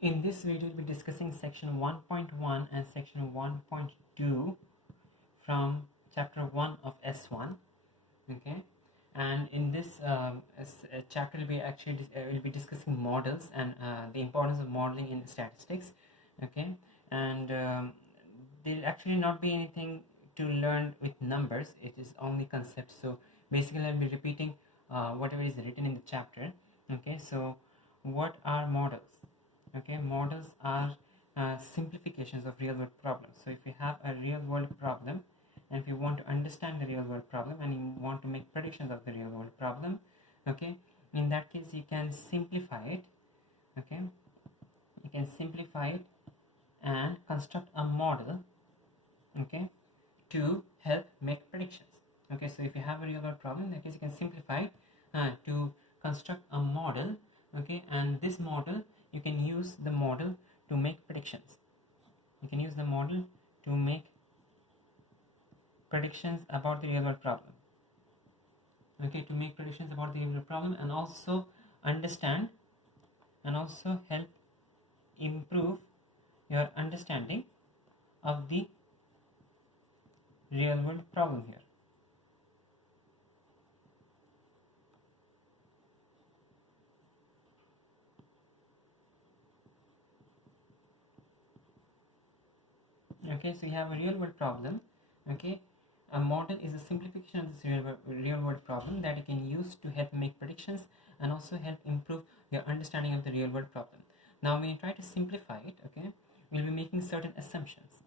In this video, we'll be discussing section 1.1 and section 1.2 from chapter 1 of S1. Okay, and in this chapter, we'll be discussing models and the importance of modeling in statistics. Okay, and there'll actually not be anything to learn with numbers. It is only concepts. So basically, I'll be repeating whatever is written in the chapter. Okay, so what are models? Okay, models are simplifications of real world problems. So if you have a real world problem, and if you want to understand the real world problem and you want to make predictions of the real world problem, okay, in that case you can simplify it. Okay, you can simplify it and construct a model, okay, to help make predictions. Okay, so if you have a real world problem, in that case you can simplify it to construct a model. Okay, and this model, you can use the model to make predictions. You can use the model to make predictions about the real world problem. Okay, to make predictions about the real world problem and also understand and also help improve your understanding of the real world problem here. Okay, so you have a real world problem. Okay, a model is a simplification of this real world problem that you can use to help make predictions and also help improve your understanding of the real world problem. Now when you try to simplify it, okay, we'll be making certain assumptions.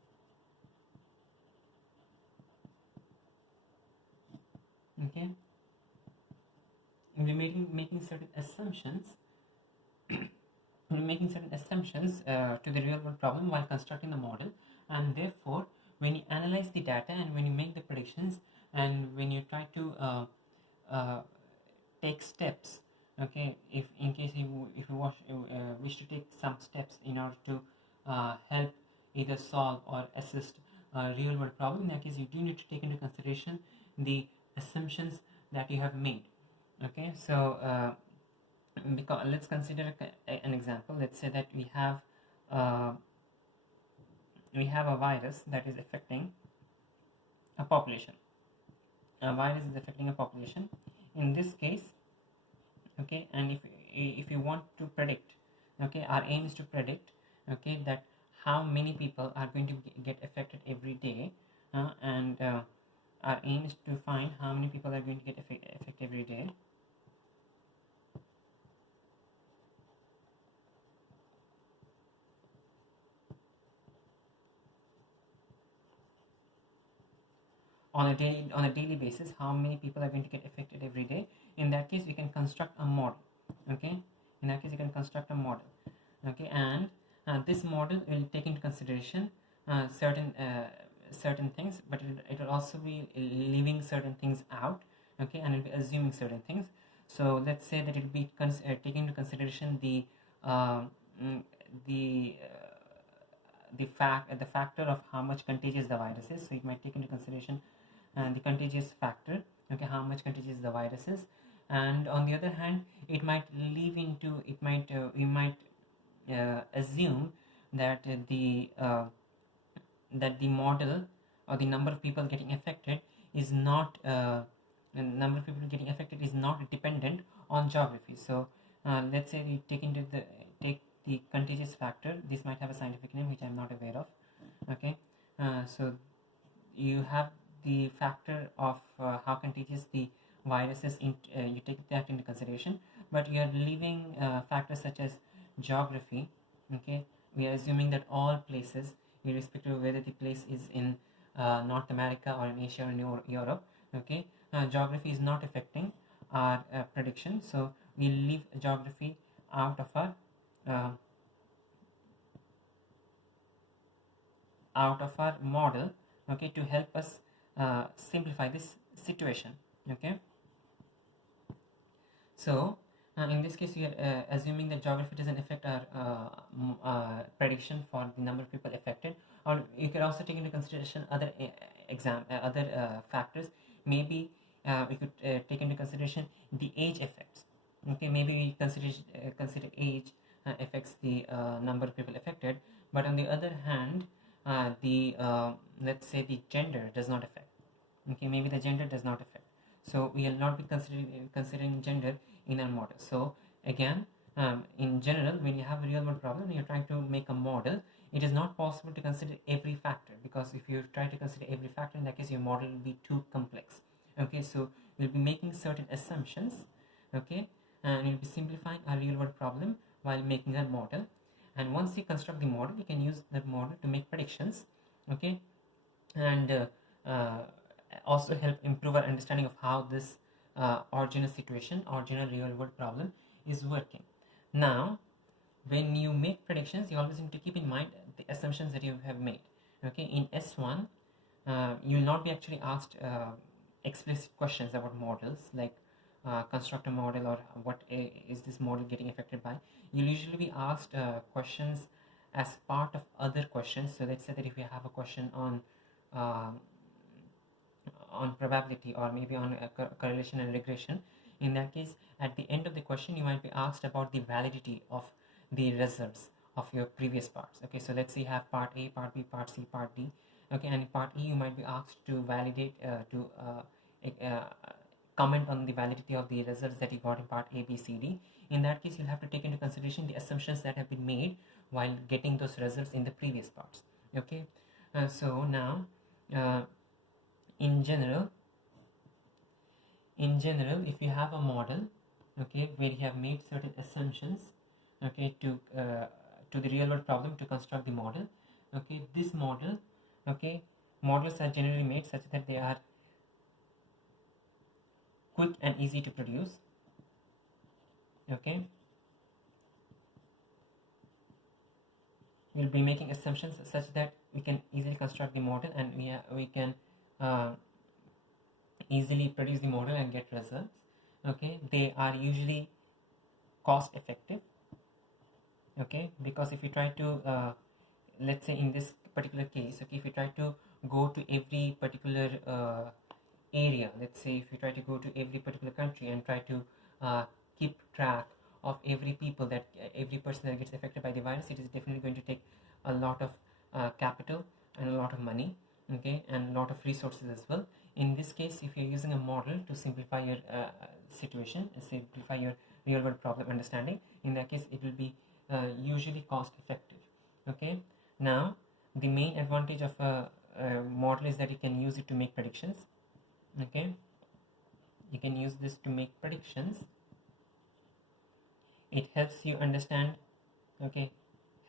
Okay, we'll be making certain assumptions we're making certain assumptions to the real world problem while constructing the model, and therefore when you analyze the data and when you make the predictions and when you try to take steps, okay, if in case you wish to take some steps in order to help either solve or assist a real world problem, in that case you do need to take into consideration the assumptions that you have made. Okay, so because let's consider an example. Let's say that we have a virus that is affecting a population. A virus is affecting a population in this case. Okay, and if you want to predict, okay, our aim is to predict, okay, that how many people are going to get affected every day, and our aim is to find how many people are going to get affected every day. On a daily basis, how many people are going to get affected every day. In that case, we can construct a model. Okay, in that case you can construct a model. Okay, and this model will take into consideration certain things, but it will also be leaving certain things out. Okay, and it will be assuming certain things. So let's say that it will be taking into consideration the factor of how much contagious the virus is. So it might take into consideration the contagious factor, okay, how much contagious the virus is. And on the other hand, it might we might assume that the model or the number of people getting affected is not dependent on geography. So let's say we take the contagious factor. This might have a scientific name which I'm not aware of. Okay, so you have the factor of how contagious the virus is. You take that into consideration, but you are leaving factors such as geography. Okay, we are assuming that all places, irrespective of whether the place is in North America or in Asia or in Europe, okay, geography is not affecting our prediction. So we leave geography out of our model, okay, to help us simplify this situation. Okay, so in this case we are assuming that geography doesn't affect our prediction for the number of people affected. Or you can also take into consideration other factors. Maybe we could take into consideration the age effects. Okay, maybe we consider age affect affects the number of people affected, but on the other hand, the let's say the gender does not affect. Okay, maybe the gender does not affect, so we will not be considering gender in our model. So again, in general, when you have a real world problem and you're trying to make a model, it is not possible to consider every factor, because if you try to consider every factor, in that case your model will be too complex. Okay, so we'll be making certain assumptions, okay, and you'll be simplifying a real world problem while making a model. And once you construct the model, you can use that model to make predictions, okay, and also help improve our understanding of how this original situation, original real world problem is working. Now, when you make predictions, you always need to keep in mind the assumptions that you have made. Okay, in S1, you will not be actually asked explicit questions about models, like construct a model, or is this model getting affected by. You'll usually be asked questions as part of other questions. So let's say that if you have a question uh, on probability, or maybe on correlation and regression, in that case, at the end of the question, you might be asked about the validity of the results of your previous parts. Okay, so let's say you have part A, part B, part C, part D. Okay, and in part E, you might be asked to validate, comment on the validity of the results that you got in part A, B, C, D. In that case, you'll have to take into consideration the assumptions that have been made while getting those results in the previous parts. Okay, so now in general, if you have a model, okay, where you have made certain assumptions, okay, to the real world problem to construct the model, okay, this model, okay, models are generally made such that they are quick and easy to produce. Okay, we'll be making assumptions such that we can easily construct the model, and we can easily produce the model and get results. Okay, they are usually cost effective. Okay, because if you try to let's say in this particular case, okay, if you try to go to every particular area, let's say if you try to go to every particular country and try to keep track of every person that gets affected by the virus, it is definitely going to take a lot of capital and a lot of money, okay, and a lot of resources as well. In this case, if you're using a model to simplify your situation, simplify your real world problem understanding, in that case it will be usually cost effective. Okay, now the main advantage of a model is that you can use it to make predictions. Okay, you can use this to make predictions. It helps you understand, okay,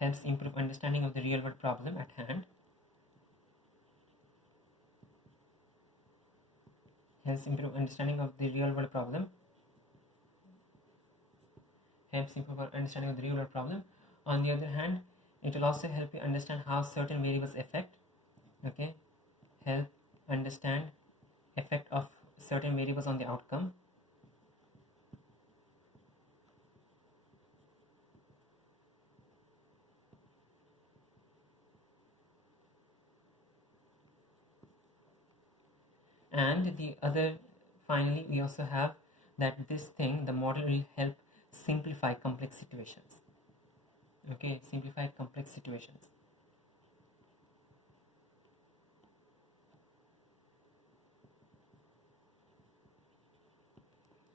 helps improve understanding of the real world problem at hand. Helps improve understanding of the real world problem. Helps improve our understanding of the real world problem. On the other hand, it will also help you understand how certain variables affect. Okay, help understand effect of certain variables on the outcome. And the other, finally, we also have that this thing, the model will help simplify complex situations. Okay, simplify complex situations.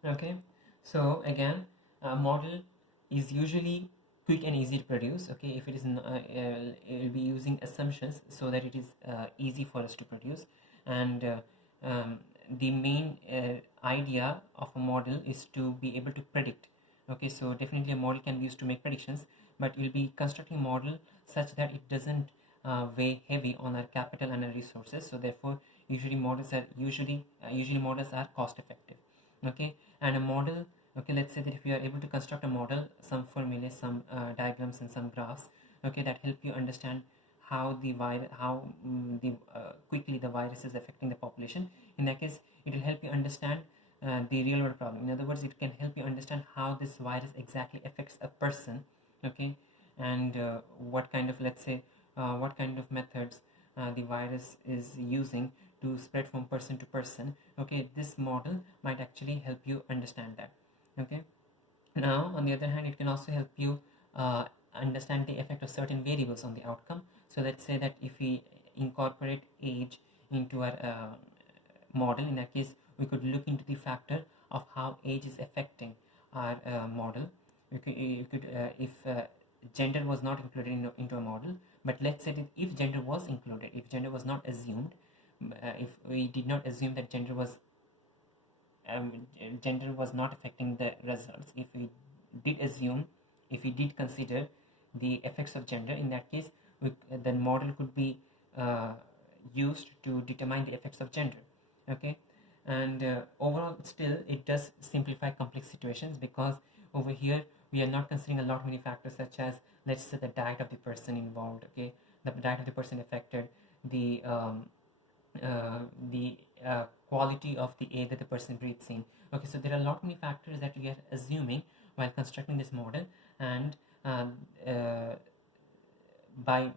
Okay, so again, a model is usually quick and easy to produce. Okay, if it is it will be using assumptions so that it is easy for us to produce. And the main idea of a model is to be able to predict. Okay, so definitely a model can be used to make predictions, but we'll be constructing a model such that it doesn't weigh heavy on our capital and our resources. So therefore, usually models are cost effective. Okay, and a model, okay, let's say that if you are able to construct a model, some formulas, some diagrams, and some graphs, okay, that help you understand how quickly the virus is affecting the population. In that case, it will help you understand the real world problem. In other words, it can help you understand how this virus exactly affects a person. Okay, and what kind of, let's say, what kind of methods the virus is using to spread from person to person. Okay, this model might actually help you understand that. Okay, now on the other hand, it can also help you understand the effect of certain variables on the outcome. So let's say that if we incorporate age into our model, in that case we could look into the factor of how age is affecting our model. If gender was not included into a model, but let's say that if gender was included, if gender was not assumed, if we did not assume that gender was not affecting the results, if we did assume, if we did consider the effects of gender, in that case the model could be used to determine the effects of gender. Okay, and overall still it does simplify complex situations, because over here we are not considering a lot many factors, such as, let's say, the diet of the person involved. Okay, the diet of the person affected, the quality of the air that the person breathes in. Okay, so there are a lot many factors that we are assuming while constructing this model, and by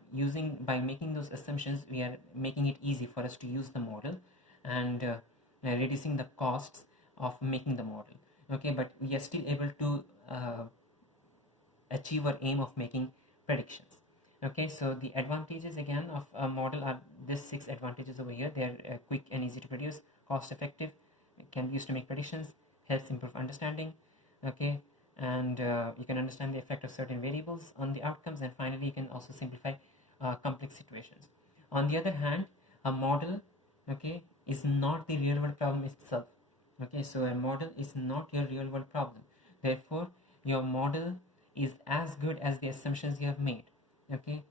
making those assumptions, we are making it easy for us to use the model, and reducing the costs of making the model. Okay, but we are still able to achieve our aim of making predictions. Okay, so the advantages again of a model are these 6 advantages over here. They are quick and easy to produce, cost effective, can be used to make predictions, helps improve understanding. Okay, and you can understand the effect of certain variables on the outcomes, and finally you can also simplify complex situations. On the other hand, a model, okay, is not the real world problem itself. Okay, so a model is not your real world problem, therefore your model is as good as the assumptions you have made. Okay,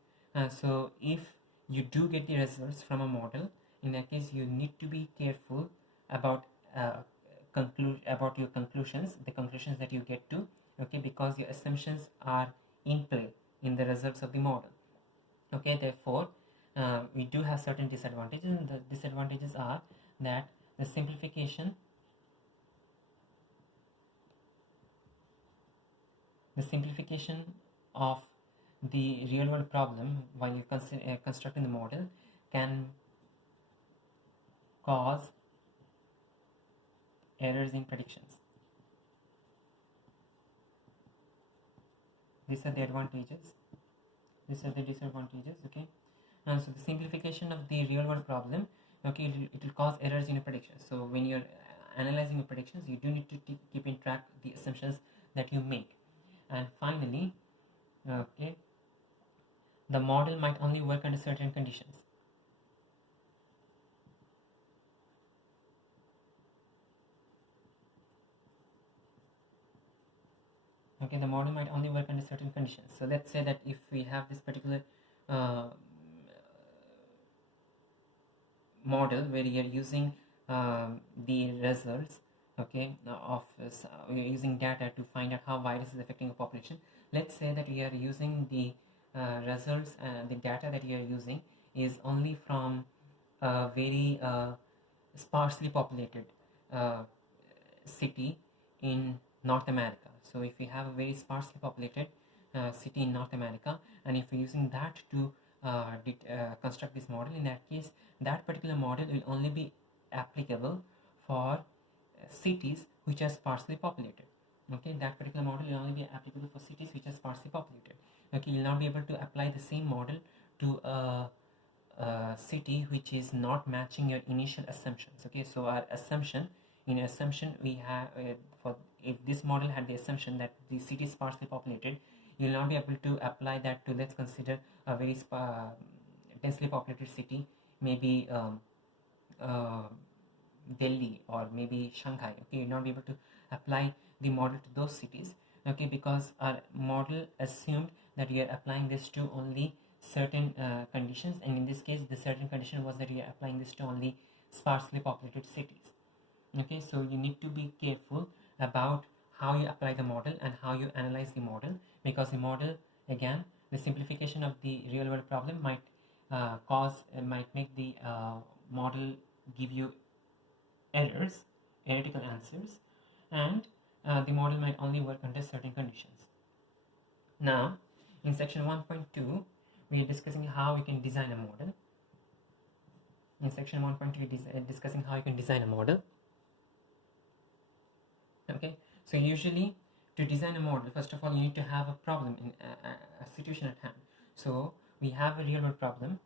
so if you do get the results from a model, in that case you need to be careful about about your conclusions, the conclusions that you get to. Okay, because your assumptions are in play in the results of the model. Okay, therefore we do have certain disadvantages, and the disadvantages are that the simplification of the real world problem while you constructing the model can cause errors in predictions. These are the advantages, these are the disadvantages. Okay, and so the simplification of the real world problem, okay, it will cause errors in your predictions. So when you're analyzing your predictions, you do need to keep in track the assumptions that you make. And finally, okay, the model might only work under certain conditions. Okay, the model might only work under certain conditions. So let's say that if we have this particular model where you are using the results, okay, of we are using data to find out how virus is affecting a population. Let's say that we are using the results, the data that you are using is only from a very sparsely populated city in North America. So if we have a very sparsely populated city in North America, and if we're using that to construct this model, in that case that particular model will only be applicable for cities which are sparsely populated. Okay, that particular model will only be applicable for cities which are sparsely populated. Okay, you'll not be able to apply the same model to a city which is not matching your initial assumptions. Okay, so our assumption, in assumption we have for if this model had the assumption that the city is sparsely populated, you will not be able to apply that to, let's consider a very densely populated city, maybe Delhi or maybe Shanghai. Okay, you'll not be able to apply the model to those cities. Okay, because our model assumed that we are applying this to only certain conditions, and in this case the certain condition was that we are applying this to only sparsely populated cities. Okay, so you need to be careful about how you apply the model and how you analyze the model, because the model, again, the simplification of the real world problem might might make the model give you errors, heretical answers, and the model might only work under certain conditions. Now in section 1.2 we are discussing how you can design a model. In section 1.2 we are discussing how you can design a model. Okay, so usually to design a model, first of all you need to have a problem in a situation at hand. So we have a real world problem.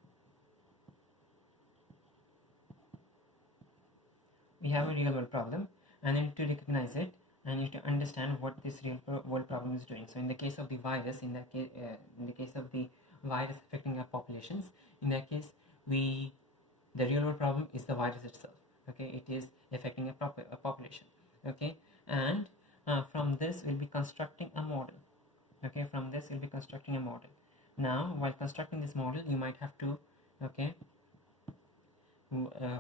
We have a real world problem, and then to recognize it, I need to understand what this real world problem is doing. So in the case of the virus, in the case of the virus affecting our populations, in that case, the real world problem is the virus itself. Okay, it is affecting a population. Okay, and from this we'll be constructing a model. Okay, from this we'll be constructing a model. Now, while constructing this model, you might have to, okay,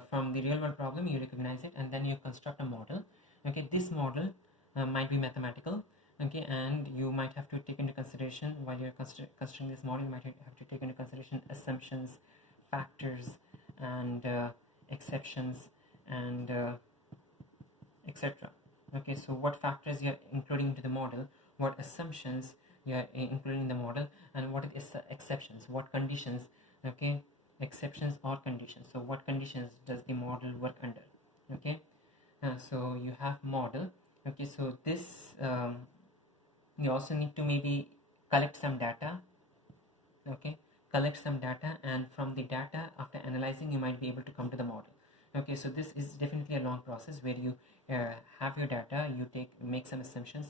from the real world problem you recognize it and then you construct a model. Okay, this model might be mathematical. Okay, and you might have to take into consideration, while you're constructing this model, you might have to take into consideration assumptions, factors, and exceptions, and etc. Okay, so what factors you're including into the model, what assumptions you're including in the model, and what is exceptions, what conditions, okay, exceptions or conditions. So what conditions does the model work under? Okay, so you have model. Okay, so this you also need to maybe collect some data. Okay, collect some data, and from the data, after analyzing, you might be able to come to the model. Okay, so this is definitely a long process where you have your data, you make some assumptions,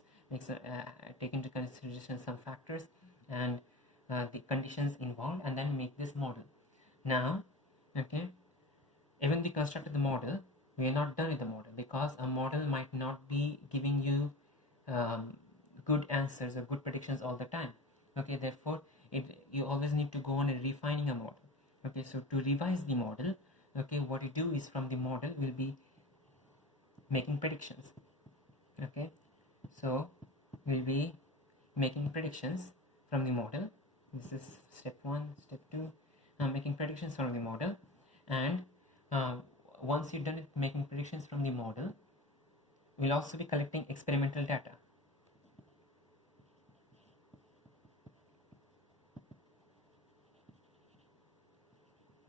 take into consideration some factors and the conditions involved, and then make this model. Now, okay, even the construct of the model, we are not done with the model, because a model might not be giving you good answers or good predictions all the time. Okay, therefore you always need to go on and refining a model. Okay, so to revise the model, okay, what you do is from the model will be making predictions. Okay, so we'll be making predictions from the model. This is step 1. Step 2, making predictions from the model, and once you're done with making predictions from the model, we'll also be collecting experimental data.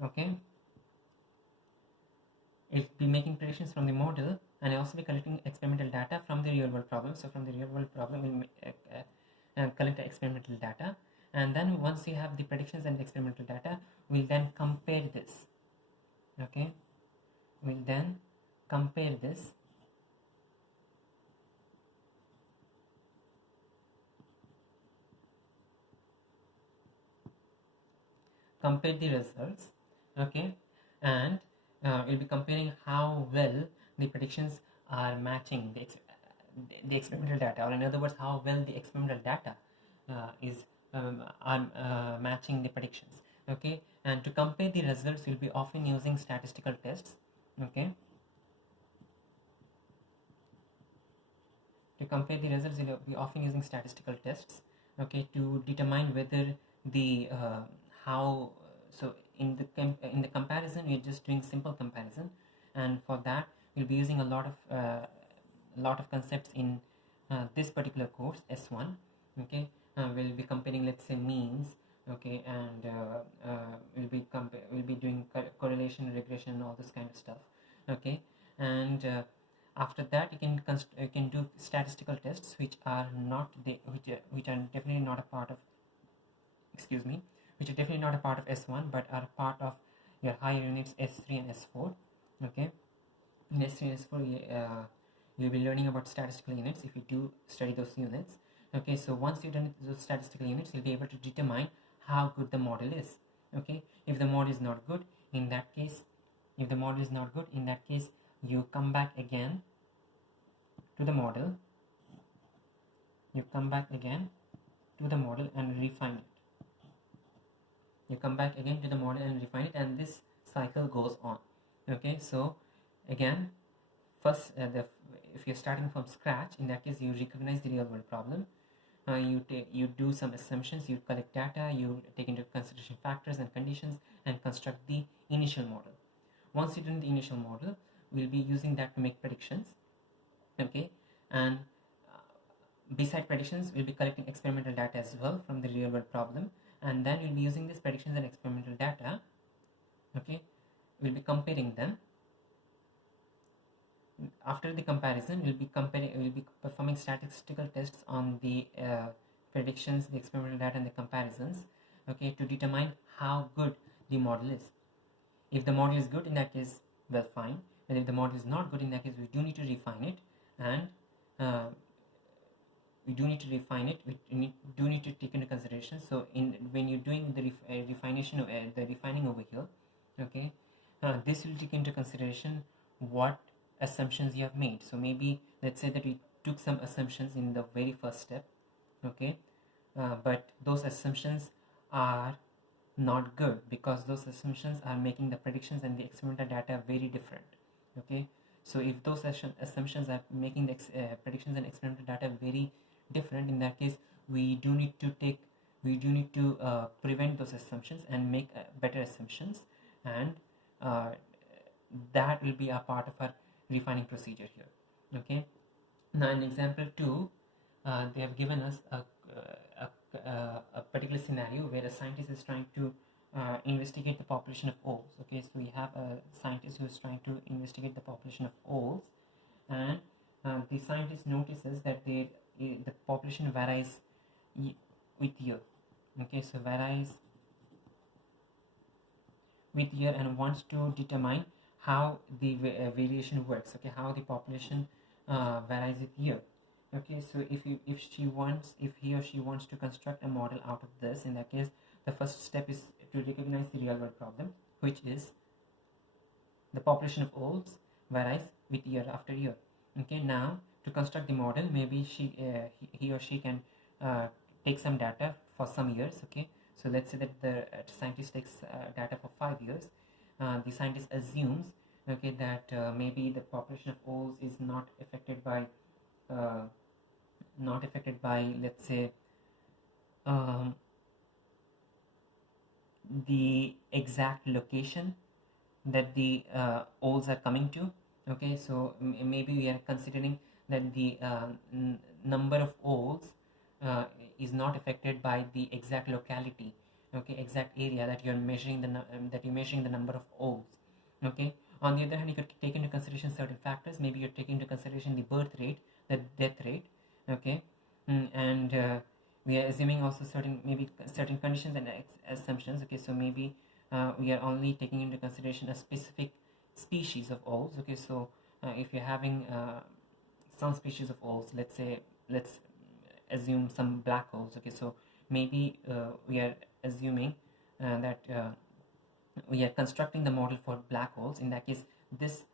Okay, it'll be making predictions from the model, and I'll also be collecting experimental data from the real world problem. So from the real world problem, we'll collect the experimental data, and then once you have the predictions and experimental data, we'll then compare this. Okay, we'll then compare this compare the results. Okay, and we'll be comparing how well the predictions are matching the experimental data, or in other words, how well the experimental data are matching the predictions. Okay, and to compare the results, we'll be often using statistical tests. Okay, to compare the results, we'll be often using statistical tests. Okay, to determine whether the how so in the comparison, we're just doing simple comparison, and for that we'll be using a lot of concepts in this particular course, S1. Okay, we'll be comparing, let's say, means. Okay, and we'll be doing correlation, regression, all this kind of stuff. Okay, and after that you can do statistical tests, which are definitely not a part of, excuse me, which are definitely not a part of S1, but are part of your higher units S3 and S4. Okay, in S3 and S4 you'll be learning about statistical units if you do study those units. Okay, so once you've done those statistical units, you'll be able to determine how good the model is. Okay, if the model is not good, in that case, you come back again to the model. You come back again to the model and refine it. You come back again to the model and refine it, and this cycle goes on. Okay, so again, first, if you're starting from scratch, in that case, you recognize the real world problem. You do some assumptions, you collect data, you take into consideration factors and conditions, and construct the initial model. Once you've done the initial model, we'll be using that to make predictions. Okay, and beside predictions, we'll be collecting experimental data as well from the real world problem, and then we'll be using these predictions and experimental data. Okay, we'll be comparing them. after the comparison, we'll be performing statistical tests on the predictions, the experimental data, and the comparisons, okay, to determine how good the model is. If the model is good, in that case, well, fine. And if the model is not good, in that case, we do need to refine it, and uh, we do need to take into consideration. So when you're doing the refining over here, okay, this will take into consideration what assumptions you have made. So maybe let's say that we took some assumptions in the very first step, okay, but those assumptions are not good because those assumptions are making the predictions and the experimental data very different, okay. So if those assumptions are making the predictions and experimental data very different, in that case we do need to prevent those assumptions and make better assumptions, and uh, that will be a part of our refining procedure here, okay. Now in example 2, they have given us a particular scenario where a scientist is trying to investigate the population of owls, okay. So we have a scientist who is trying to investigate the population of owls, and the scientist notices that the population varies with year, okay. So varies with year, and wants to determine how the variation works, okay, how the population varies with year, okay. So if he or she wants to construct a model out of this, in that case the first step is to recognize the real world problem, which is the population of owls varies with year after year, okay. Now to construct the model, maybe he or she can take some data for some years, okay. So let's say that the scientist takes data for 5 years. The scientist assumes, okay, that maybe the population of owls is not affected by let's say um, the exact location that the owls are coming to, okay. So maybe we are considering that the number of owls uh, is not affected by the exact locality, okay, exact area that you're measuring the number of owls, okay. On the other hand, you could take into consideration certain factors. Maybe you're taking into consideration the birth rate, the death rate, okay. And we are assuming also certain conditions and assumptions, okay. So maybe we are only taking into consideration a specific species of owls, okay. So if you're having some species of owls, let's assume some black holes, okay. So maybe we are assuming that we are constructing the model for black holes. In that case, this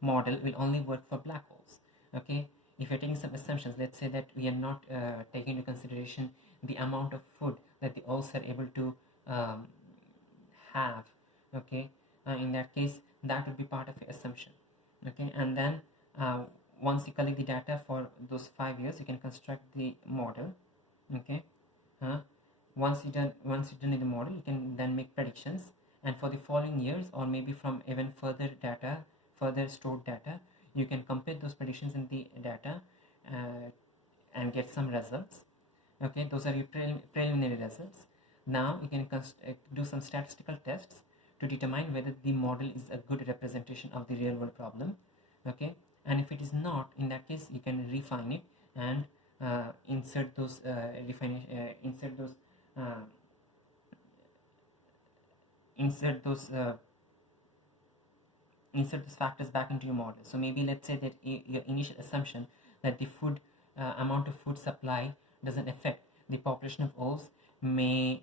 model will only work for black holes, okay. If you're taking some assumptions, let's say that we are not taking into consideration the amount of food that the owls are able to have, okay. In that case, that would be part of your assumption, okay. And then once you collect the data for those 5 years, you can construct the model, okay. Once you're done in the model, you can then make predictions, and for the following years, or maybe from even further stored data, you can compare those predictions in the data and get some results, okay. Those are your preliminary results. Now you can do some statistical tests to determine whether the model is a good representation of the real world problem, okay. And if it is not, in that case you can refine it and insert those uh, insert those factors back into your model. So maybe let's say that your initial assumption that the food amount of food supply doesn't affect the population of owls may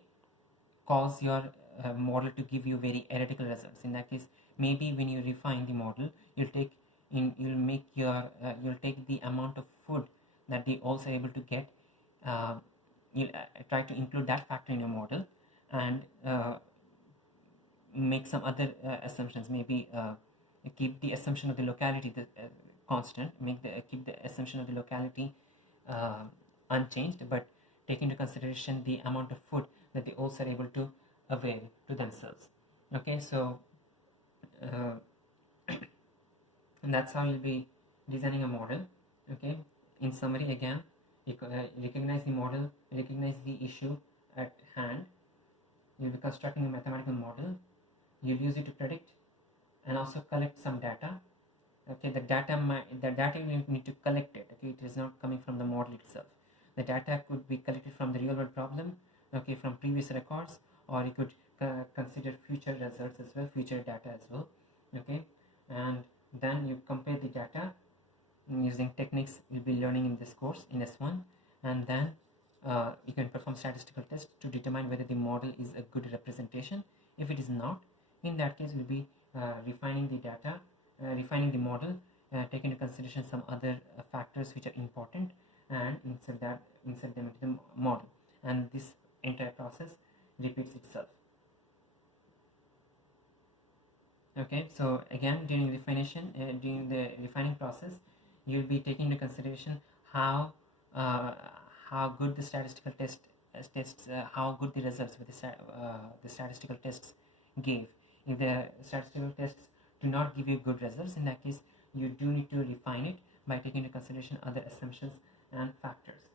cause your model to give you very heretical results. In that case, maybe when you refine the model, you'll take the amount of food that the owls are able to get. You'll try to include that factor in your model, and make some other assumptions. Maybe keep the assumption of the locality constant. Keep the assumption of the locality unchanged, but take into consideration the amount of food that the owls are able to avail to themselves, okay. So and that's how you'll be designing a model, okay. In summary, again, recognize the model, recognize the issue at hand. You'll be constructing a mathematical model. You'll use it to predict and also collect some data, Okay, the data you need to collect it. Okay, it is not coming from the model itself. The data could be collected from the real world problem, okay, from previous records, or you could consider future results as well, future data as well. Okay, and then you compare the data using techniques you'll be learning in this course in S1, and then you can perform statistical tests to determine whether the model is a good representation. If it is not, in that case we'll be refining the data, refining the model, take into consideration some other factors which are important, and insert them into the model, and this entire process repeats itself. Okay, so again, during the refining process, you'll be taking into consideration how good the statistical tests, how good the results with the statistical tests gave. If the statistical tests do not give you good results, in that case you do need to refine it by taking into consideration other assumptions and factors.